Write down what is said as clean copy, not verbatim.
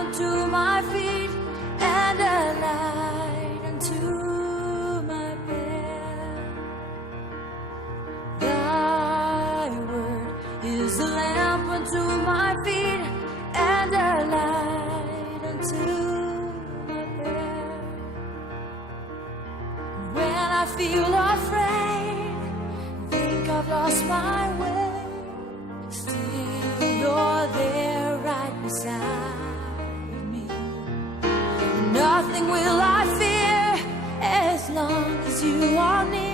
unto my feet and a light unto my path. Thy word is a lamp unto my feet and a light unto my path. When I feel afraid, think I've lost my way, still you're there right beside me. Nothing will I fear as long as you are near.